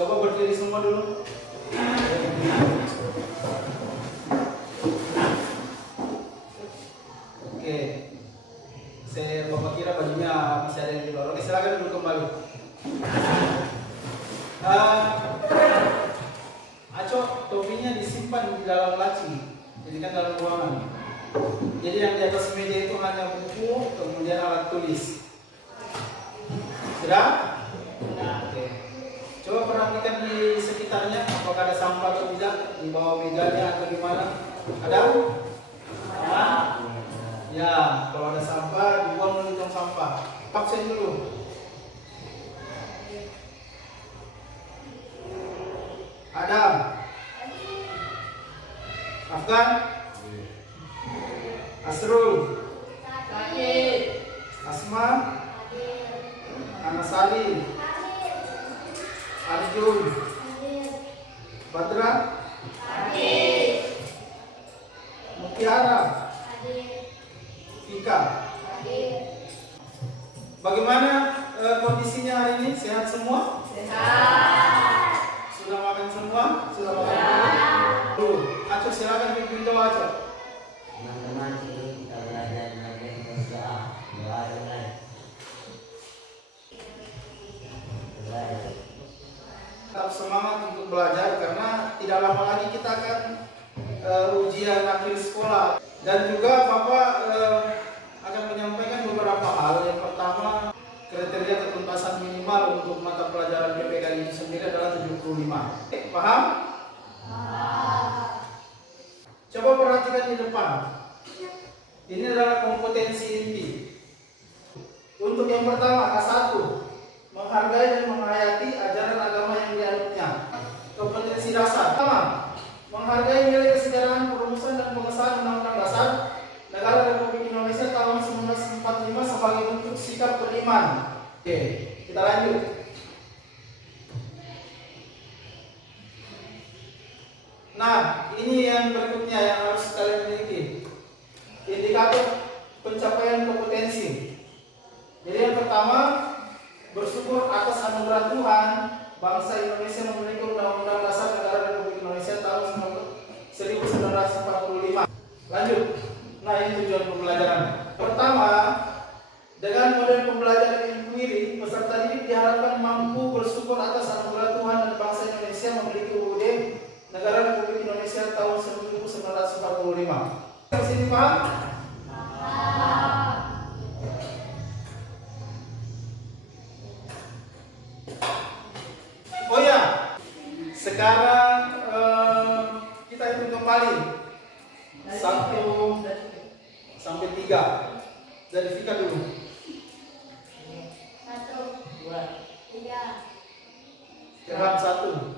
Coba berdiri semua dulu. Oke. Bapak kira bajunya masih ada yang di luar. Oke, silakan duduk kembali. Aco, topinya disimpan di dalam laci. Jadi kan dalam ruangan. Jadi yang di atas meja itu hanya buku, kemudian alat tulis. Sudah? Oke. Coba perhatikan di sekitarnya, apakah ada sampah atau tidak di bawah mejanya atau di mana? Ada? Ya, kalau ada sampah dibuang di tong sampah. Absen dulu. Adam. Afgan. Asrul. Asma. Anasari. Arjun. Badra. Mutiara. Vika. Bagaimana kondisinya hari ini? Sehat semua? Sehat. Sudah makan semua? Sudah makan dulu? Aco, silakan pimpin doa, Aco. Teman-teman, kita belajar berdoa. Doa dengan tetap semangat untuk belajar karena tidak lama lagi kita akan ujian akhir sekolah. Dan juga Bapak akan menyampaikan beberapa hal. Yang pertama, kriteria ketuntasan minimal untuk mata pelajaran PPK itu sendiri adalah 75. Paham? Coba perhatikan di depan. Ini adalah kompetensi inti. Untuk yang pertama, K1, menghargai dan menghayati ajaran agama yang dianutnya. Kompetensi dasar. Pertama, menghargai nilai kesejarahan perumusan dan pengesahan Undang-Undang Dasar Negara Republik Indonesia tahun 1945 sebagai bentuk sikap beriman. Oke, kita lanjut. Nah, ini yang berikutnya yang harus kalian miliki. Indikator pencapaian kompetensi. Jadi yang pertama, bersyukur atas anugerah Tuhan, bangsa Indonesia memiliki Undang-Undang Dasar Negara Republik Indonesia tahun 1945. Lanjut. Nah, ini tujuan pembelajaran. Pertama, dengan model pembelajaran inquiry, peserta didik diharapkan mampu bersyukur atas anugerah Tuhan dan bangsa Indonesia memiliki UUD Negara Republik Indonesia tahun 1945. Di sini paham? Oh ya, sekarang kita hitung kembali 1 sampai 3. Dari Vika dulu. 1, 2, 3. Kerap 1.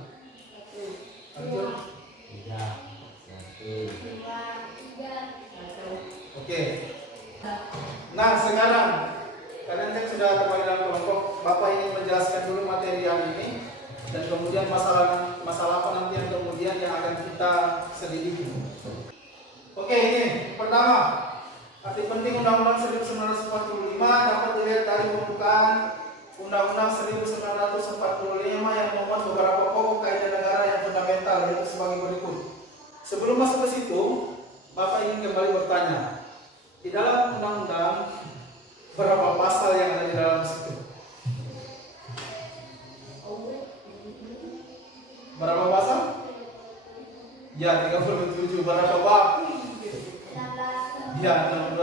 Arjun 3, 1. 2, 3. Oke. Nah, sekarang kalian kan sudah terbagi dalam kelompok. Bapak ingin menjelaskan dulu materi yang ini dan kemudian masalah apa nanti yang kemudian yang akan kita selidiki. Oke, ini pertama, arti penting Undang-Undang 1945 dapat dilihat dari pembukaan Undang-Undang 1945 yang memuat beberapa pokok kaidah negara yang fundamental, yaitu sebagai berikut. Sebelum masuk ke situ, Bapak ingin kembali bertanya, di dalam undang-undang berapa pasal yang ada di dalam situ? Berapa pasal? Ya, 37. Berapa bab? Ya, 16.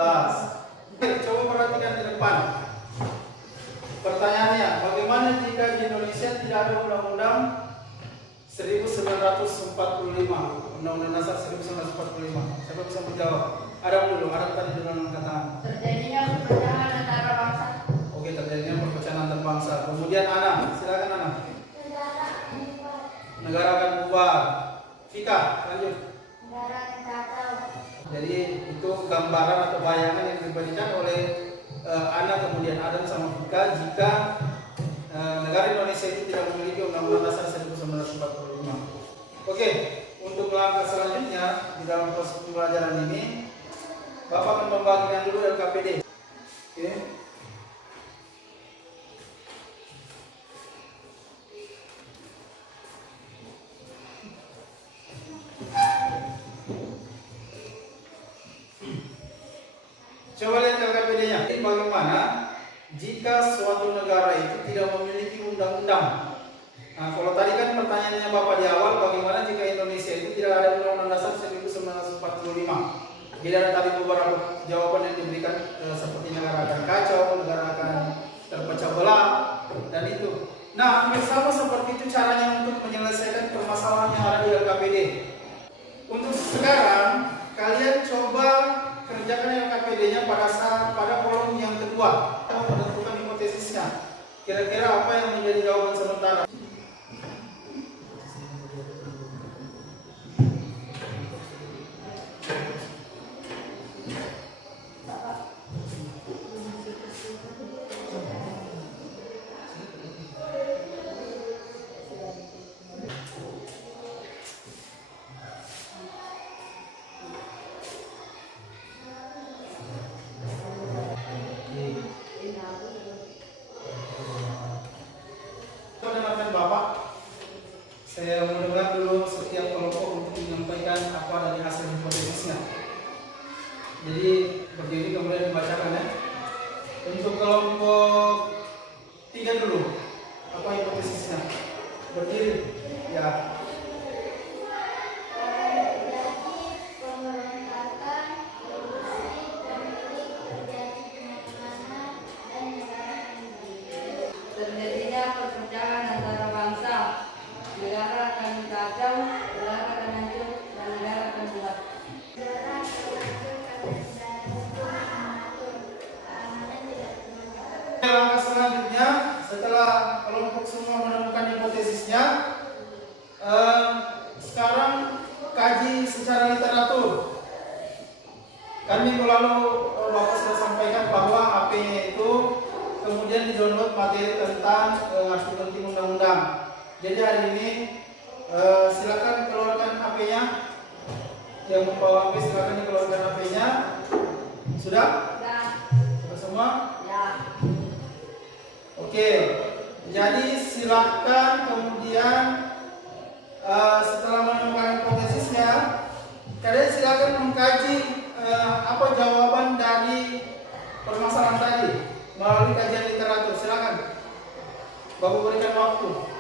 Oke, coba perhatikan di depan. Pertanyaannya, bagaimana jika di Indonesia tidak ada undang-undang 1945, Undang-Undang Dasar 1945? Siapa bisa menjawab? Adam dulu, Adam tadi dengan kata Terjadinya perpecahan antara bangsa. oke, terjadinya perpecahan antar bangsa. Kemudian Ana, silakan Ana. Negara akan bubar. Vika, lanjut. Negara yang kacau. Jadi itu gambaran atau bayangan yang diberikan oleh Ana kemudian Adam sama Vika jika negara Indonesia itu tidak memiliki Undang-Undang Dasar 1945. Oke, untuk langkah selanjutnya di dalam proses pembelajaran ini, Bapak akan membagikan dulu LKPD. Oke. Nah, kalau tadi kan pertanyaannya Bapak di awal, bagaimana jika Indonesia itu tidak ada Undang-Undang Dasar 1945? Jadi ada tadi beberapa jawaban yang diberikan seperti negara akan kacau, negara akan terpecah belah, dan itu. Nah, hampir sama seperti itu caranya untuk menyelesaikan permasalahan yang ada di LKPD. Untuk sekarang, kalian coba kerjakan LKPD-nya pada kolom yang kedua, atau menentukan hipotesisnya. Kira-kira apa yang menjadi jawaban sementara? Dengarkan Bapak, saya mendengar dulu setiap kelompok untuk menyampaikan apa dari hasil hipotesisnya. Jadi berdiri kemudian dibacakan ya. Untuk kelompok 3 dulu, apa hipotesisnya? Berdiri, ya. Terjadinya perpecahan antara bangsa, negara akan kacau, negara akan hancur, dan negara akan bulat. Langkah selanjutnya, setelah kelompok semua menemukan hipotesisnya, sekarang kaji secara literatur. Kan minggu lalu Bapak sudah sampaikan bahwa HP-nya itu kemudian di-download materi tentang arti penting undang-undang. Jadi hari ini silakan keluarkan HP-nya. Yang membawa HP silakan dikeluarkan HP-nya. Sudah? Sudah semua? Ya. Oke. Jadi silakan kemudian setelah menemukan hipotesisnya, kalian silakan mengkaji apa jawaban dari permasalahan tadi melalui kajian literatur. Silakan. Bapak berikan waktu.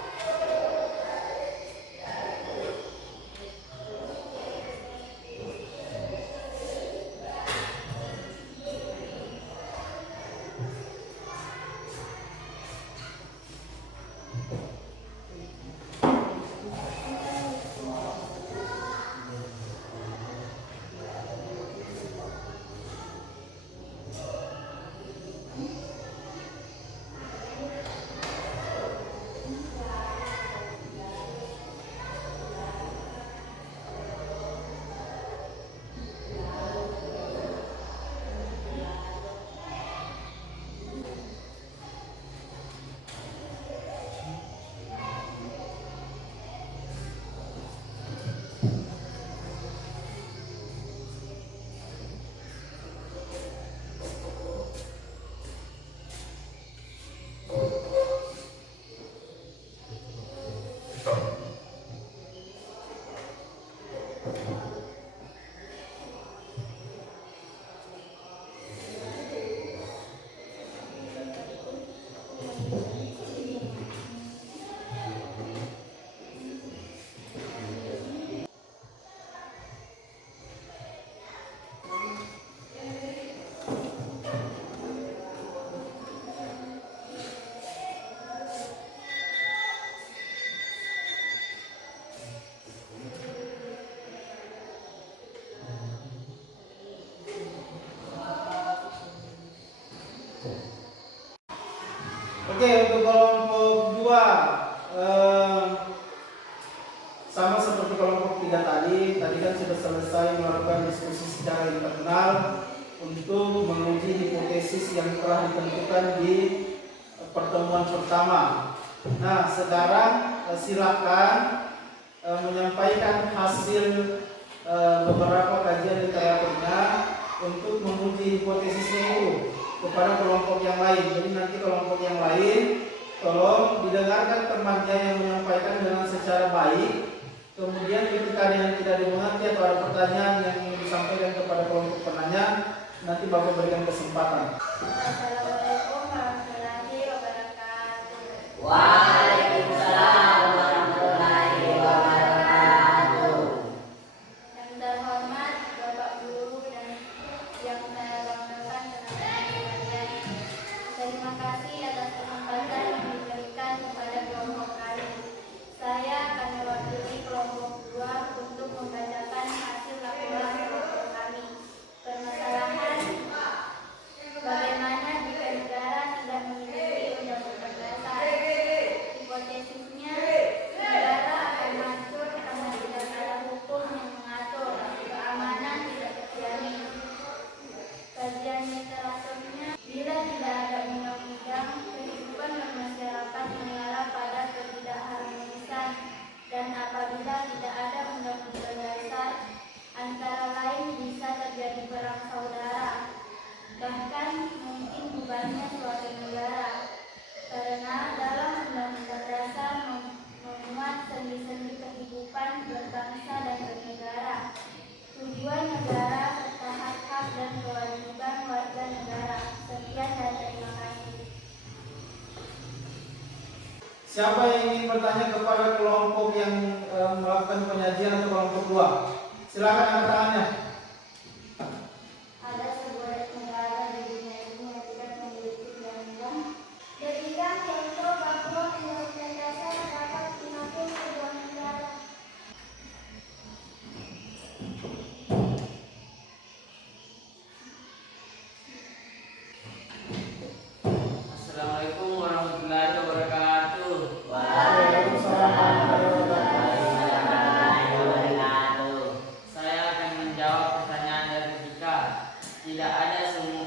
Oke, untuk kelompok 2 sama seperti kelompok 3 tadi kan sudah selesai melakukan diskusi secara internal untuk menguji hipotesis yang telah ditentukan di pertemuan pertama. Nah, sekarang silakan menyampaikan hasil beberapa kajian literaturnya untuk menguji hipotesisnya itu kepada kelompok yang lain. Jadi nanti kelompok yang lain tolong didengarkan temannya yang menyampaikan dengan secara baik. Kemudian ketika ada yang tidak dimengerti atau ada pertanyaan yang ingin disampaikan kepada kelompok penanya, nanti Bapak berikan kesempatan. Assalamualaikum warahmatullahi wabarakatuh. Waalaikumsalam Siapa yang ingin bertanya kepada kelompok yang melakukan penyajian atau kelompok 2? Silakan angkat tangannya. Ada sebuah negara di dunia ini yang tidak memiliki undang-undang. Berikan contoh bahwa undang-undang dasar dapat mengatur sebuah negara. Assalamualaikum warahmatullahi wabarakatuh. Waalaikumsalam warahmatullahi Wabarakatuh. Saya akan menjawab pertanyaan dari Vika. Tidak ada semua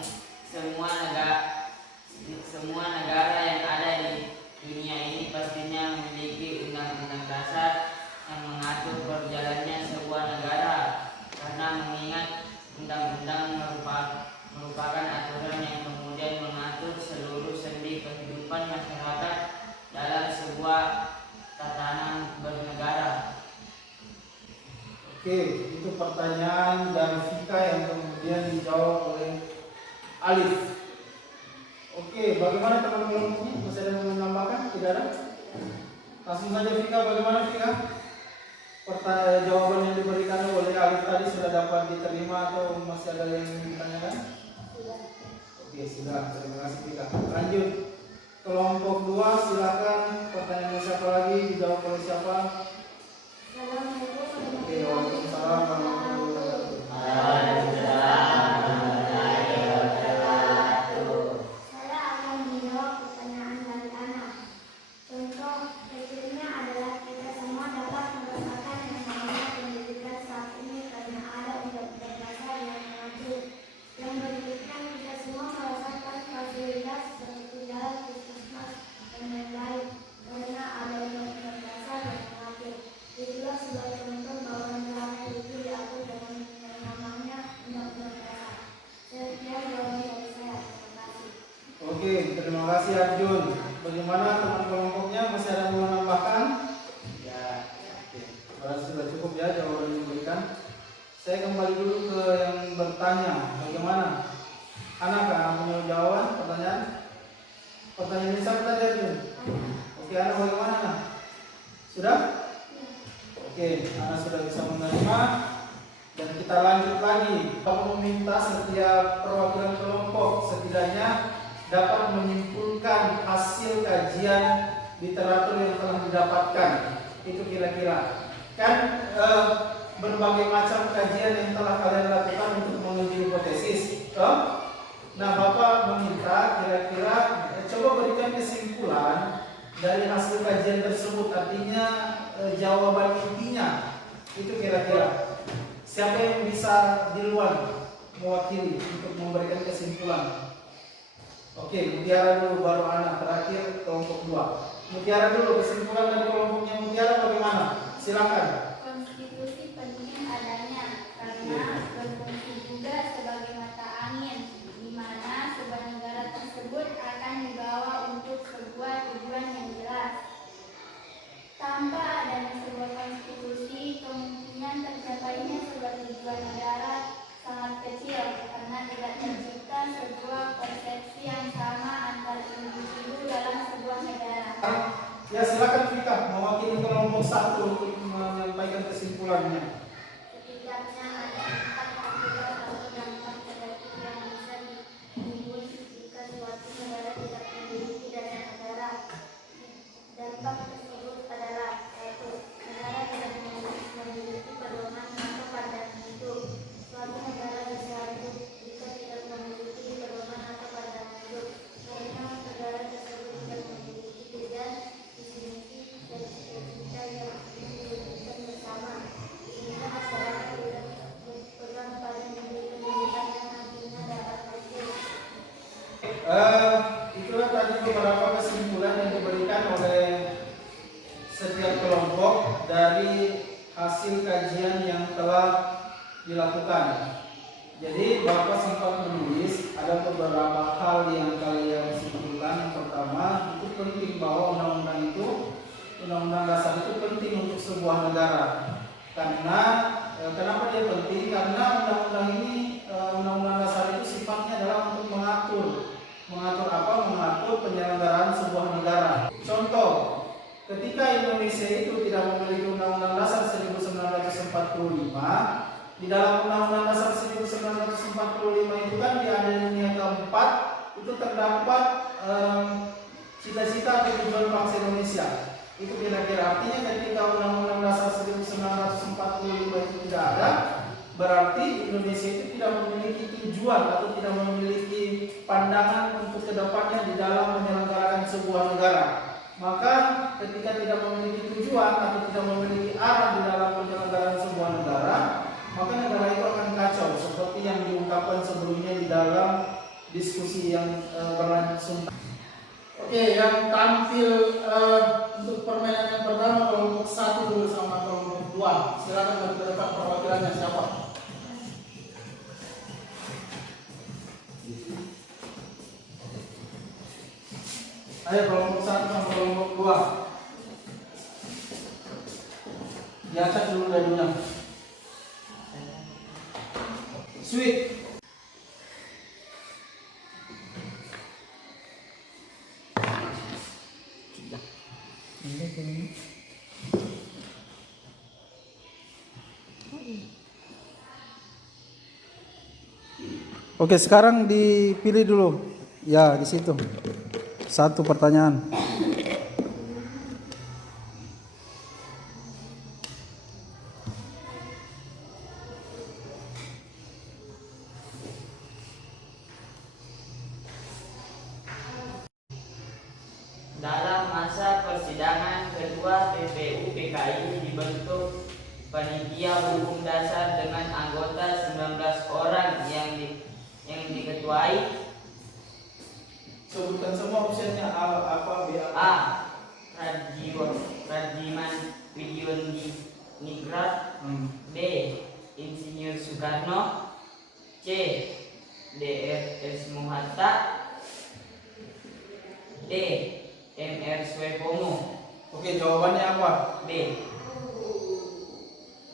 negara yang ada di dunia ini pastinya memiliki undang-undang dasar yang mengatur berjalannya sebuah negara, karena mengingat undang-undang merupakan aturan yang kemudian mengatur seluruh sendi kehidupan masyarakat dalam sebuah tatanan bernegara. Oke, itu pertanyaan dari Vika yang kemudian dijawab oleh Alif. Oke, bagaimana teman kelompoknya? Masih ada yang menambahkan? Tidak ada? Langsung saja Vika, bagaimana Vika? Pertanyaan jawaban yang diberikan oleh Alif tadi sudah dapat diterima atau masih ada yang ingin ditanyakan? Oke, sudah. Terima kasih Vika. Lanjut. Kelompok 2, silakan. Pertanyaannya siapa lagi? Dijawab oleh siapa? Oke, waalaikumsalam warahmatullahi wabarakatuh. Saya akan menjawab pertanyaan dari anak. Contoh kecilnya adalah kita semua dapat merasakan yang namanya pendidikan saat ini karena ada undang-undang dasar yang mengatur. Yang berikutnya kita semua merasakan fasilitas seperti jalan, puskesmas, dan lain-lain karena ada undang-undang dasar yang mengatur. Itulah sebagai contoh bahwa negara itu diatur dengan yang namanya undang-undang dasar. Sekian jawaban dari saya. Terima kasih. Oke, terima kasih Arjun. Bagaimana teman kelompoknya? Masih ada yang mau menambahkan? Ya, Berarti sudah cukup ya jawaban yang diberikan. Saya kembali dulu ke yang bertanya. Bagaimana? Anak punya jawaban pertanyaan? Pertanyaan ini siapa tadi Arjun? Oke, anak bagaimana anak? Sudah? Oke, anak sudah bisa menerima. Dan kita lanjut lagi. Bapak meminta setiap perwakilan kelompok setidaknya dapat menyimpulkan hasil kajian literatur yang telah didapatkan. Itu kira-kira kan berbagai macam kajian yang telah kalian lakukan untuk menguji hipotesis. Nah, Bapak meminta kira-kira coba berikan kesimpulan dari hasil kajian tersebut, artinya jawaban intinya. Itu kira-kira siapa yang bisa duluan mewakili untuk memberikan kesimpulan? Oke, Mutiara dulu, baru anak, terakhir kelompok 2. Mutiara dulu, kesimpulan dari kelompoknya Mutiara bagaimana? Silakan. Konstitusi penting adanya karena berfungsi juga sebagai mata angin di mana sebuah negara tersebut akan dibawa untuk sebuah tujuan yang jelas. Tanpa adanya sebuah konstitusi, kemungkinan tercapainya sebuah tujuan negara sangat kecil karena tidak tercipta sebuah persepsi yang sama antar individu dalam sebuah negara. Ya, silakan Vika mewakili kelompok 1 untuk menyampaikan kesimpulannya. Setidaknya ada 4 akibat atau dampak negatif yang bisa ditimbul jika suatu negara tidak memiliki dasar negara. Dampak tersebut adalah 1. Negara tidak memiliki pedoman atau pandangan hidup. Suatu negara bisa hidup jika tidak memiliki pedoman atau pandangan hidup, karena negara tersebut tidak memiliki tujuan, visi misi, dan cita-cita yang diwujudkan bersama. Sehingga masyarakat tidak berpegang pada nilai pendidikan yang nantinya dapat hasil. Itulah tadi beberapa kesimpulan yang diberikan oleh setiap kelompok dari hasil kajian yang telah dilakukan. Jadi Bapak sempat menulis ada beberapa hal yang kalian simpulkan. Yang pertama, itu penting bahwa undang-undang dasar itu penting untuk sebuah negara. Karena kenapa dia penting? Karena undang-undang dasar itu sifatnya adalah untuk mengatur apa? Mengatur penyelenggaraan sebuah negara. Contoh, ketika Indonesia itu tidak memiliki Undang-Undang Dasar 1945, di dalam Undang-Undang Dasar 1945 itu kan di alinea keempat itu terdapat cita-cita atau tujuan bangsa Indonesia. Itu kira-kira artinya ketika Undang-Undang Dasar 1945 itu tidak ada, berarti Indonesia itu tidak memiliki tujuan atau tidak memiliki pandangan untuk kedepannya di dalam menyelenggarakan sebuah negara. Maka ketika tidak memiliki tujuan atau tidak memiliki arah di dalam penyelenggaraan sebuah negara, maka negara itu akan kacau seperti yang diungkapkan sebelumnya di dalam diskusi yang berlangsung. Oke, yang tampil untuk permainan yang pertama kelompok 1 dulu sama kelompok 2. Silakan bagi ke depan perwakilannya siapa? Ayo kelompok 1 sama kelompok 2. Diacak dulu dadunya. Sweet. Oke, sekarang dipilih dulu. Ya, di situ. Satu pertanyaan. Dalam masa persidangan kedua PPU PKI dibentuk panitia hukum dasar dengan anggota 19 orang yang diketuai Sebutkan semua opsinya apa B apa. A. Rajiman Widyondi Nigrat. B. Insinyur Soekarno. C. D.R.S. Mohatta. D. M.R. Swepomo. Oke, jawabannya apa? B.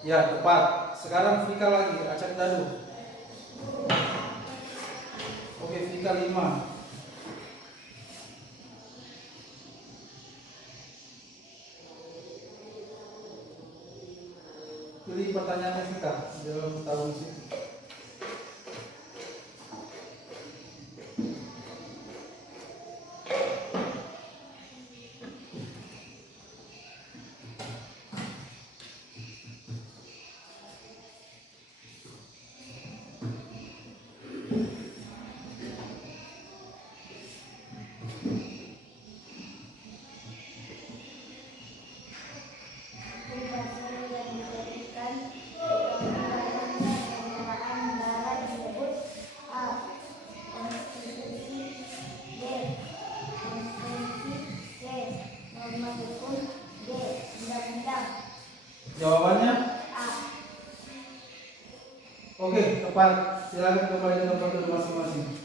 Ya, tepat. Sekarang Vika lagi, acak dadu. Oke, Vika 5. Pilih pertanyaannya Vika, dalam tahun situ. Jawabannya? Oke, tepat. Silakan kembali ke tempat duduk masing-masing.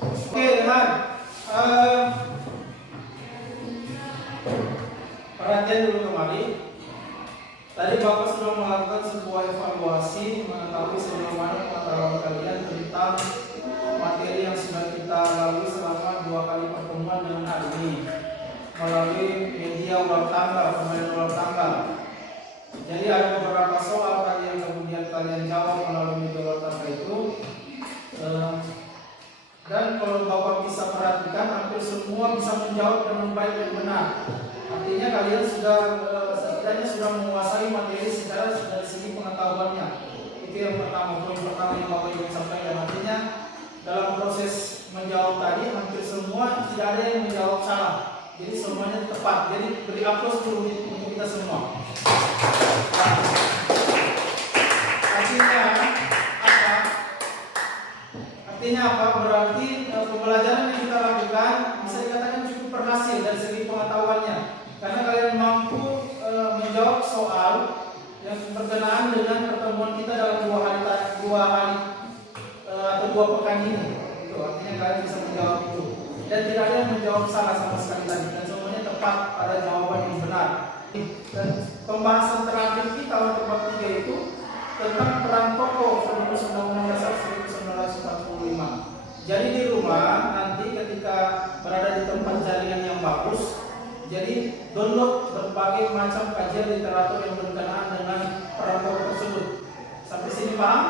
Oke, teman. Perhatian dulu kembali. Tadi Bapak sudah melakukan sebuah evaluasi mengetahui sejauh mana pengetahuan kalian tentang materi yang sudah kita lalui selama 2 kali pertemuan dengan hari ini melalui media ulang tangga, permainan ulang tangga. Jadi ada beberapa soal tadi yang kemudian kalian jawab melalui media ulang tangga itu. Dan kalau Bapak bisa perhatikan, hampir semua bisa menjawab dengan baik dan benar. Artinya kalian sudah setidaknya sudah menguasai materi secara dari segi pengetahuannya. Itu yang pertama, poin pertama yang Bapak ingin sampaikan. Artinya dalam proses menjawab tadi hampir semua tidak ada yang menjawab salah. Jadi semuanya tepat. Jadi beri aplaus dulu untuk kita semua. Nah, artinya apa? Artinya apa? Berarti pembelajaran yang kita lakukan bisa dikatakan cukup berhasil dari segi pengetahuannya. Karena kalian mampu menjawab soal yang berkenaan dengan pertemuan kita dalam 2 hari atau 2 pekan ini. Itu artinya kalian bisa menjawab itu. Dan tidak ada yang menjawab salah sama sekali tadi. Dan semuanya tepat pada jawaban yang benar. Dan pembahasan terakhir kita untuk bab 3 itu tentang peran tokoh penulis Undang-Undang Dasar 1945. Jadi di rumah nanti ketika berada di tempat jaringan yang bagus, jadi download berbagai macam kajian literatur yang berkenaan dengan peran tokoh tersebut. Sampai sini paham?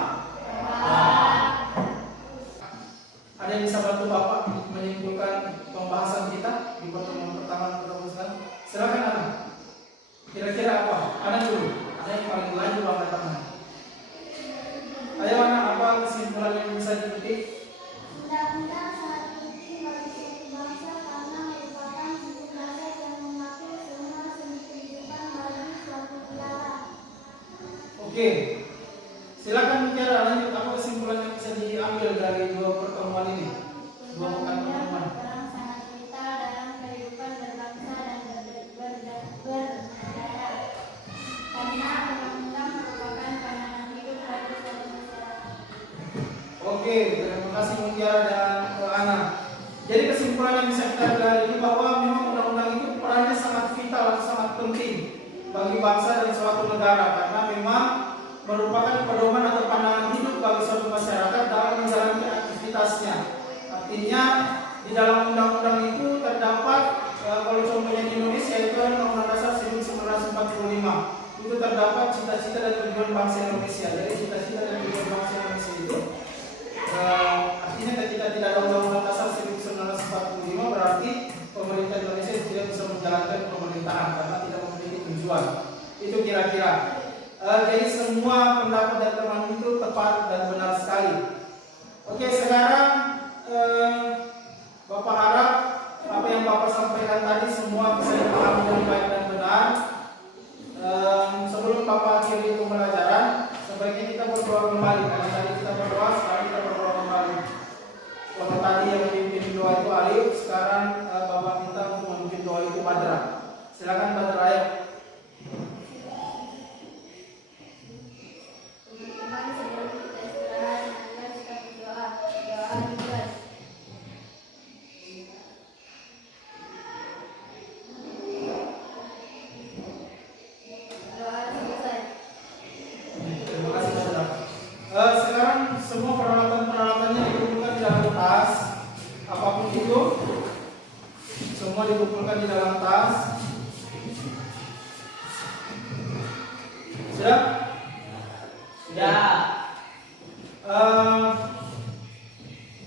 Ada yang bisa bantu Bapak menyimpulkan pembahasan kita di pertemuan pertama sekarang? Silakan Ana. Kira-kira apa? Ana dulu. Ana yang paling laju angkat tangan. Ayo Ana, apa kesimpulan yang bisa dipetik? Undang-undang sangat penting bagi suatu bangsa karena merupakan suatu dasar yang mengatur semua seni kehidupan bagi suatu negara. Oke. Silakan bicara lanjut, apa kesimpulan yang bisa diambil dari dua pertemuan ini? Dua pekan pertemuan. Berperan sangat vital dalam kehidupan berbangsa dan bernegara. Karena undang-undang merupakan pandangan hidup bagi suatu masyarakat. Oke, terima kasih Mutiara dan Ana. Jadi kesimpulan yang bisa kita ambil hari ini bahwa memang undang-undang itu perannya sangat vital dan sangat penting bagi bangsa dan suatu negara karena memang merupakan pedoman atau pandangan hidup bagi suatu masyarakat dalam menjalankan aktivitasnya. Artinya di dalam undang-undang itu terdapat kalau contohnya di Indonesia itu Undang-Undang Dasar 1945 itu terdapat cita-cita dan tujuan bangsa Indonesia. Jadi cita-cita dan tujuan bangsa Indonesia itu artinya ketika tidak ada Undang-Undang Dasar 1945 berarti pemerintah Indonesia tidak bisa menjalankan pemerintahan karena tidak memiliki tujuan. Itu kira-kira. Jadi semua pendapat dari teman itu tepat dan benar sekali. Oke, sekarang Bapak harap apa yang Bapak sampaikan tadi semua bisa dipahami dengan baik dan benar. Sebelum Bapak akhiri itu pembelajaran, sebaiknya kita berdoa kembali. Karena tadi kita berdoa, sekarang kita berdoa kembali. Kalau tadi yang memimpin doa itu Arif, sekarang Bapak minta untuk memimpin doa itu Badra. Silakan Badra, ayo. Teman-teman, sebelum kita istirahat, marilah kita berdoa. Doa dimulai. Doa selesai. Terima kasih Badra. Sekarang semua peralatan-peralatannya dikumpulkan di dalam tas. Apapun itu, semua dikumpulkan di dalam tas. Sudah? Sudah.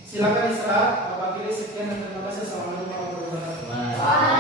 Silakan istirahat. Bapak kiri sekian dan terima kasih. Assalamualaikum warahmatullahi wabarakatuh. Wah.